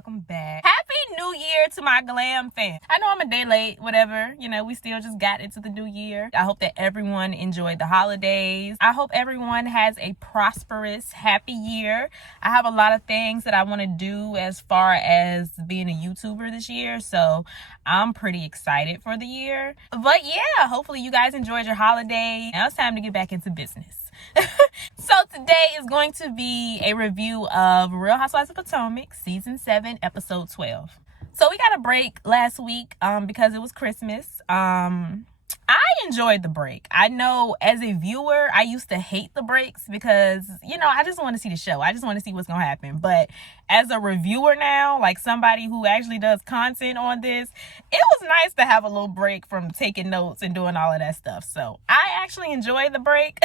welcome back. Happy New Year to my glam fam. I know I'm a day late, whatever. We still just got into the new year. I hope that everyone enjoyed the holidays. I hope everyone has a prosperous, happy year. I have a lot of things that I want to do as far as being a YouTuber this year, so I'm pretty excited for the year. But yeah, hopefully you guys enjoyed your holiday. Now it's time to get back into business. So today is going to be a review of Real Housewives of Potomac season 7 episode 12. So we got a break last week because it was Christmas. I enjoyed the break. I know as a viewer, I used to hate the breaks because, I just want to see the show. I just want to see what's going to happen. But as a reviewer now, like somebody who actually does content on this, it was nice to have a little break from taking notes and doing all of that stuff. So I actually enjoyed the break,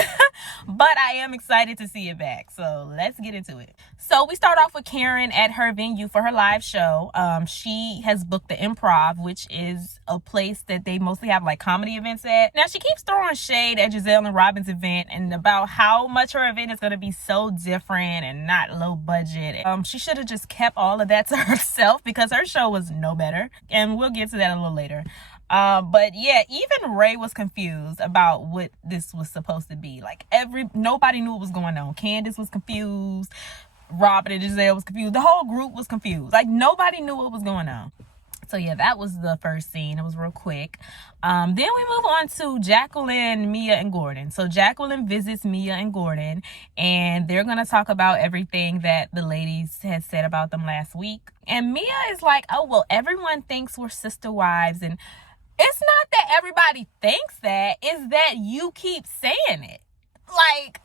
but I am excited to see it back. So let's get into it. So we start off with Karen at her venue for her live show. She has booked the Improv, which is a place that they mostly have like comedy events at. Now she keeps throwing shade at Giselle and Robin's event and about how much her event is going to be so different and not low budget. She should have just kept all of that to herself because her show was no better, and we'll get to that a little later. But yeah, even Ray was confused about what this was supposed to be. Like nobody knew what was going on. Candiace was confused. Robin and Giselle was confused. The whole group was confused. Like nobody knew what was going on. So yeah, that was the first scene. It was real quick. Then we move on to Jacqueline, Mia, and Gordon. So Jacqueline visits Mia and Gordon, and they're going to talk about everything that the ladies had said about them last week. And Mia is like, oh, well, everyone thinks we're sister wives. And it's not that everybody thinks that. It's that you keep saying it. Like,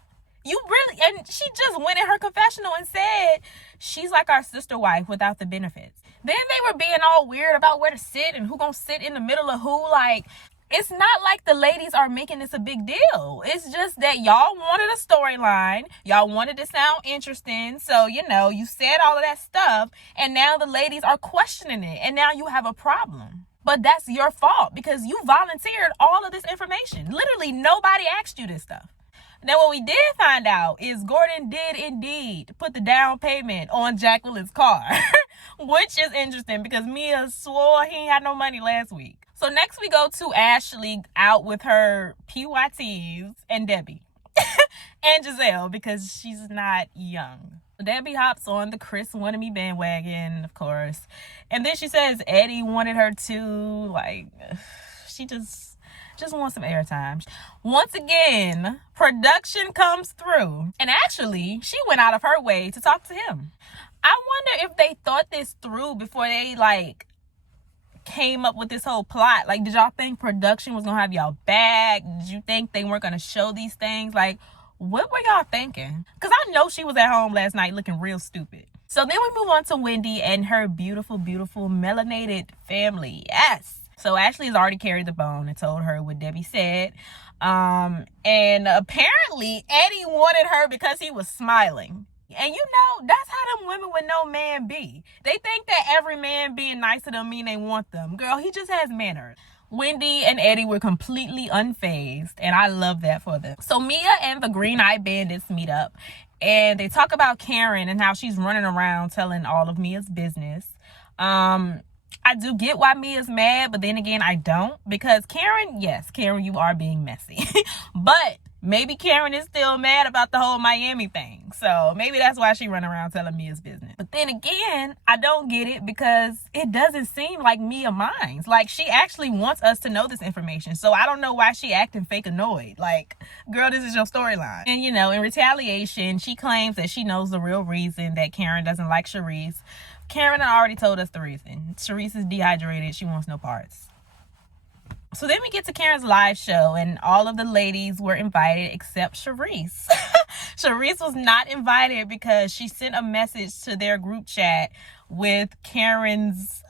you really, and she just went in her confessional and said she's like our sister wife without the benefits. Then they were being all weird about where to sit and who gonna sit in the middle of who. Like, it's not like the ladies are making this a big deal. It's just that y'all wanted a storyline. Y'all wanted to sound interesting. So, you said all of that stuff, and now the ladies are questioning it, and now you have a problem. But that's your fault because you volunteered all of this information. Literally, nobody asked you this stuff. Now, what we did find out is Gordon did indeed put the down payment on Jacqueline's car, which is interesting because Mia swore he ain't had no money last week. So next we go to Ashley out with her PYTs and Debbie and Giselle because she's not young. Debbie hops on the Chris wanted me bandwagon, of course. And then she says Eddie wanted her too. Like, she just want some airtime. Once again, production comes through. And actually, she went out of her way to talk to him. I wonder if they thought this through before they, came up with this whole plot. Like, did y'all think production was going to have y'all back? Did you think they weren't going to show these things? Like, what were y'all thinking? Because I know she was at home last night looking real stupid. So then we move on to Wendy and her beautiful, beautiful melanated family. Yes. So Ashley has already carried the bone and told her what Debbie said. And apparently Eddie wanted her because he was smiling. And that's how them women with no man be. They think that every man being nice to them mean they want them. Girl, he just has manners. Wendy and Eddie were completely unfazed, and I love that for them. So Mia and the Green Eye Bandits meet up, and they talk about Karen and how she's running around telling all of Mia's business. I do get why Mia's mad, but then again, I don't. Because Karen, you are being messy. But maybe Karen is still mad about the whole Miami thing. So maybe that's why she run around telling Mia's business. But then again, I don't get it because it doesn't seem like Mia minds. Like, she actually wants us to know this information. So I don't know why she acting fake annoyed. Like, girl, this is your storyline. And, in retaliation, she claims that she knows the real reason that Karen doesn't like Charisse. Karen already told us the reason. Charisse is dehydrated. She wants no parts. So then we get to Karen's live show, and all of the ladies were invited except Charisse. Charisse was not invited because she sent a message to their group chat with Karen's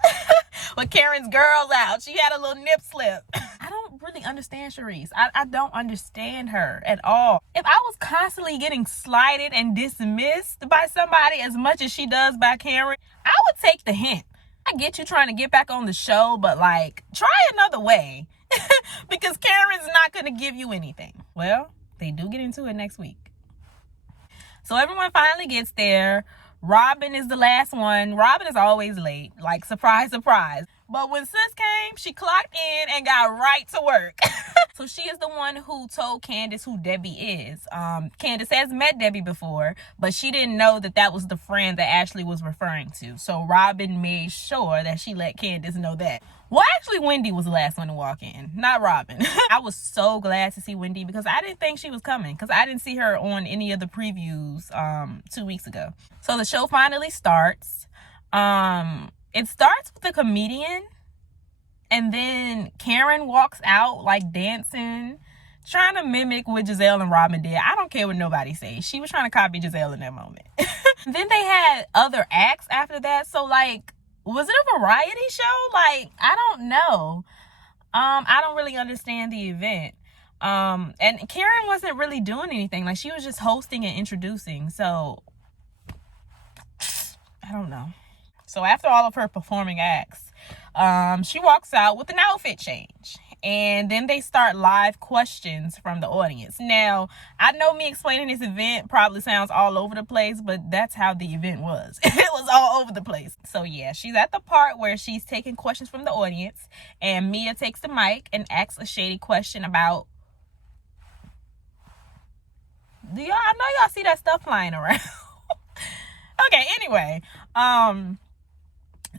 girls out. She had a little nip slip. I don't really understand Charisse. I don't understand her at all. If I was constantly getting slighted and dismissed by somebody as much as she does by Karen, I would take the hint. I get you trying to get back on the show, but try another way because Karen's not going to give you anything. Well, they do get into it next week. So everyone finally gets there. Robin is the last one. Robin is always late. Like, surprise, surprise. But when sis came, she clocked in and got right to work. So she is the one who told Candiace who Debbie is. Candiace has met Debbie before, but she didn't know that that was the friend that Ashley was referring to. So Robin made sure that she let Candiace know that. Well, actually, Wendy was the last one to walk in, not Robin. I was so glad to see Wendy because I didn't think she was coming because I didn't see her on any of the previews 2 weeks ago. So the show finally starts. It starts with a comedian, and then Karen walks out like dancing, trying to mimic what Giselle and Robin did. I don't care what nobody says. She was trying to copy Giselle in that moment. Then they had other acts after that. So, like, was it a variety show? Like, I don't know. I don't really understand the event. And Karen wasn't really doing anything. Like, she was just hosting and introducing. So, I don't know. So after all of her performing acts, she walks out with an outfit change. And then they start live questions from the audience. Now, I know me explaining this event probably sounds all over the place, but that's how the event was. It was all over the place. So yeah, she's at the part where she's taking questions from the audience, and Mia takes the mic and asks a shady question about... I know y'all see that stuff flying around. Okay, anyway,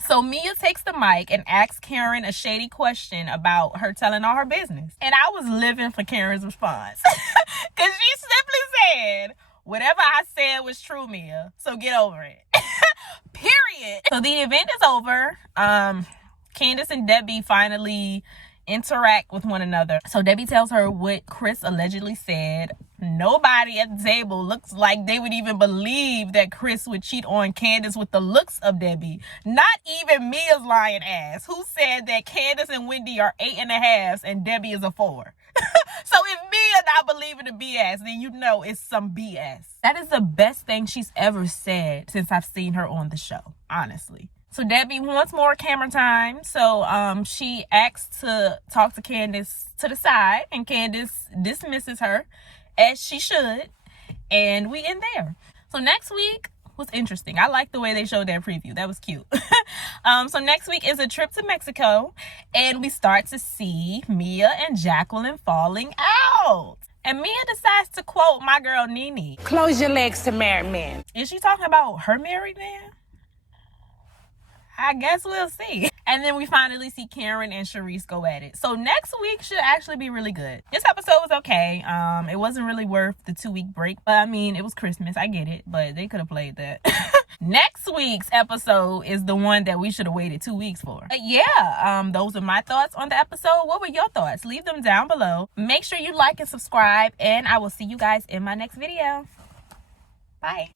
so Mia takes the mic and asks Karen a shady question about her telling all her business. And I was living for Karen's response. Because she simply said, whatever I said was true, Mia. So get over it. Period. So the event is over. Candiace and Debbie finally interact with one another. So Debbie tells her what Chris allegedly said. Nobody at the table looks like they would even believe that Chris would cheat on Candiace with the looks of Debbie. Not even Mia's lying ass, who said that Candiace and Wendy are 8.5 and Debbie is a 4. So if Mia not believing the BS, then you know it's some BS. That is the best thing she's ever said since I've seen her on the show, honestly. So Debbie wants more camera time. So she asks to talk to Candiace to the side, and Candiace dismisses her, as she should, and we end there. So next week was interesting. I like the way they showed that preview. That was cute. So next week is a trip to Mexico, and we start to see Mia and Jacqueline falling out. And Mia decides to quote my girl Nene. Close your legs to married men. Is she talking about her married man? I guess we'll see. And then we finally see Karen and Charisse go at it. So next week should actually be really good. This episode was okay. It wasn't really worth the 2-week break. But I mean, it was Christmas. I get it. But they could have played that. Next week's episode is the one that we should have waited 2 weeks for. But yeah, those are my thoughts on the episode. What were your thoughts? Leave them down below. Make sure you like and subscribe. And I will see you guys in my next video. Bye.